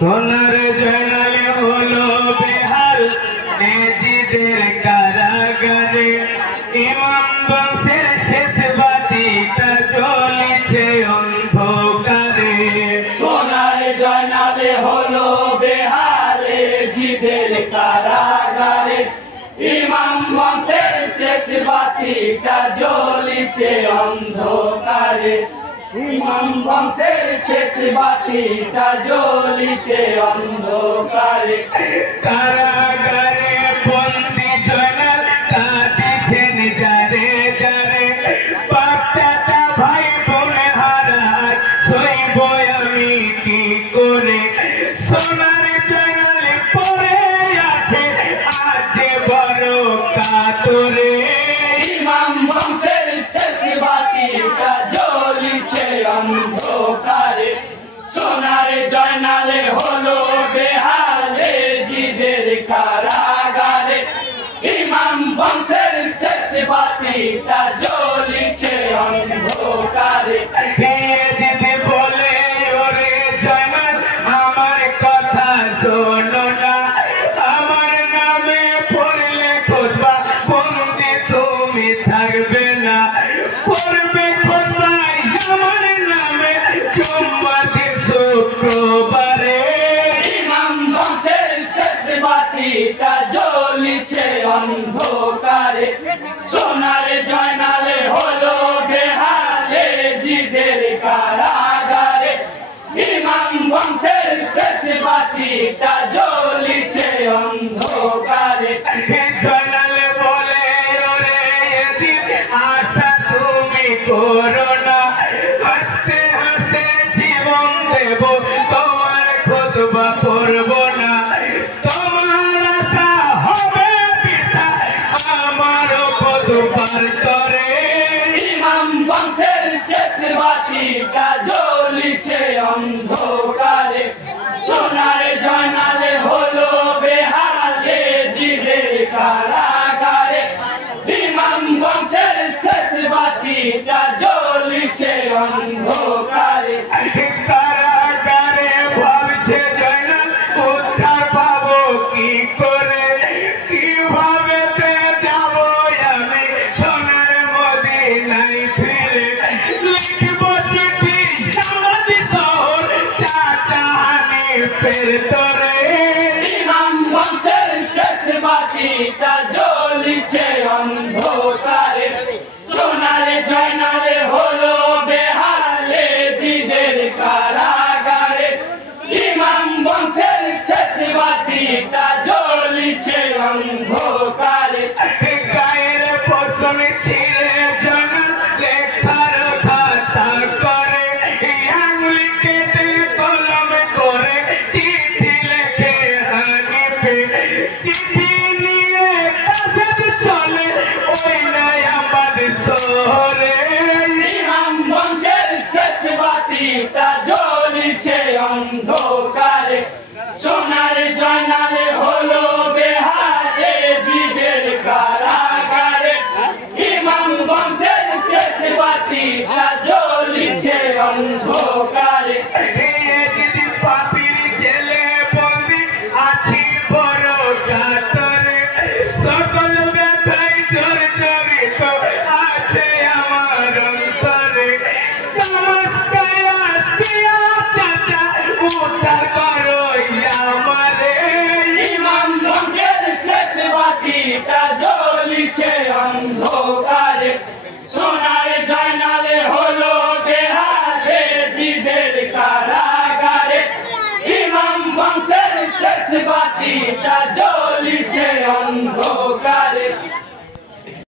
সোনার জয়নালে হলো বেহাল নেজিদের কারাগারে ইমাম বংশের শেষ বাতিটা জ্বলছে অন্ধকারে। সোনার জয়নালে হলো বেহাল নেজিদের কারাগারে ইমাম বংশের শেষ বাতিটা জ্বলছে অন্ধকারে। ইমাম বংশের শেষ বাতিটা জ্বলছে অন্ধকারে। কারাগারে বন্দী জয়নাল কাঁদিছেন যারে যারে, বাপ চাচা ভাই বোন হারা সইব আমি কি করে। সোনার জয়নালে পড়ে আছে আজ বড় কাতরে। ইমাম বংশের শেষ বাতিটা জ্বলছে অন্ধকারে। সোনার জয়নালে হলো বেহাল নেজিদের কারাগারে ইমাম বংশের শেষ বাতিটা জ্বলছে অন্ধকারে। দিদি বলে ওরে জয়নাল আমার কথা শোনো না, আমার নামে পড়লে খুতবা বন্দী তুমি থাকবে না। পড়বে খুতবা আমার নামে জুম্মাতে শুক্রবারে। ইমাম বংশের শেষ বাতিটা জ্বলছে অন্ধকারে। সোনার জয়নালে হলো বেহাল নেজিদের কারাগারে ইমাম বংশের শেষ বাতিটা জ্বলছে অন্ধকারে। জয়নাল বলে ওরে আশা তুমি করো না, হাসতে হাসতে জীবন দেব তোমার খুতবা পড়ব না। তোমার আশা হবে পিতা আমার খুতবার তরে। ইমাম বংশের শেষ বাতিটা জ্বলছে অন্ধকারে। সোনার জয়নালে হলো বেহাল নেজিদের কারাগারে ইমাম বংশের শেষ বাতিটা জ্বলছে অন্ধকারে। কারাগারে ভাবছে জয়নাল উদ্ধার পাবো কি করে, কিভাবে যাব আমি সোনার মদিনায় ফিরে। লিখব চিঠি সমাধি শহর চাচা হানিফের তরে। ইমাম বংশের শেষ বাতিটা জ্বলছে অন্ধকারে। সোনার জয়নালে হলো বেহাল নেজিদের কারাগারে ইমাম বংশের শেষ বাতিটা জ্বলছে অন্ধকারে। গায়ের পশম ছিঁড়ে জয়নাল লেখার খাতা করে, আঙুলি কেটে কলম করে চিঠি লেখে হানিফে। চিঠি নিয়ে কাছের চলে ওই নায়াবাদ শহরে। ইমাম বংশের শেষ বাতিটা জ্বলছে অন্ধকারে। সোনার জয়নালে হলো বেহাল নেজিদের কারাগারে ইমাম বংশের শেষ বাতিটা জ্বলছে অন্ধকারে। দিদি পাপির ছেলে বন্দি আছি বড় কাতরে, সকল ব্যথায় জর্জরিত আছে আমার অন্তরে। নমস্কার আসিয়া চাচা উদ্ধার করো আমারে। ইমাম বংশের শেষ বাতিটা জ্বলছে অন্ধকারে। সোনার জয়নালে হলো বেহাল নেজিদের কারাগারে ইমাম বংশের শেষ বাতিটা